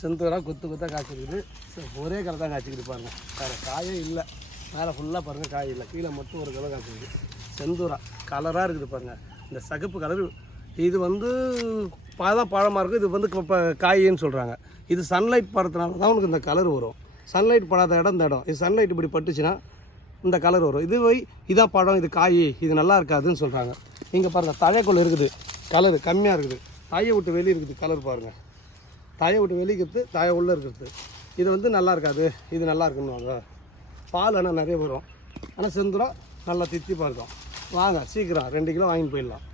செந்தூராக கொத்தாக காய்ச்சிருக்குது. ஒரே கரை தான் காய்ச்சிக்கிட்டு பாருங்கள், வேறு காயே இல்லை. மேலே ஃபுல்லாக பாருங்கள் காய் இல்லை, கீழே மட்டும் ஒரு கிலோ காய்ச்சிருக்கு. செந்தூரா கலராக இருக்குது பாருங்கள், இந்த சகப்பு கலரு. இது வந்து பழமாக இருக்கும். இது வந்து இப்போ காயின்னு சொல்கிறாங்க. இது சன்லைட் படுறதுனால தான் உனக்கு இந்த கலர் வரும். சன்லைட் படாத இடம் இந்த இடம். இது சன்லைட் இப்படி பட்டுச்சுன்னா இந்த கலர் வரும். இதான் பழம், இது காய், இது நல்லா இருக்காதுன்னு சொல்கிறாங்க. இங்கே பாருங்கள், தழைக்குள்ள இருக்குது, கலரு கம்மியாக இருக்குது. தாயை விட்டு வெளியே இருக்குது கலர் பாருங்கள். தாயை விட்டு வெளியிறது, தாயை உள்ளே இருக்கிறது. இது வந்து நல்லா இருக்காது, இது நல்லா இருக்குன்னுவாங்க. பால் ஆனால் நிறைய வரும். ஆனால் செந்தூரம் நல்லா தித்திப்பாக இருக்கும். வாங்க சீக்கிரம் 2 கிலோ வாங்கிட்டு போயிடலாம்.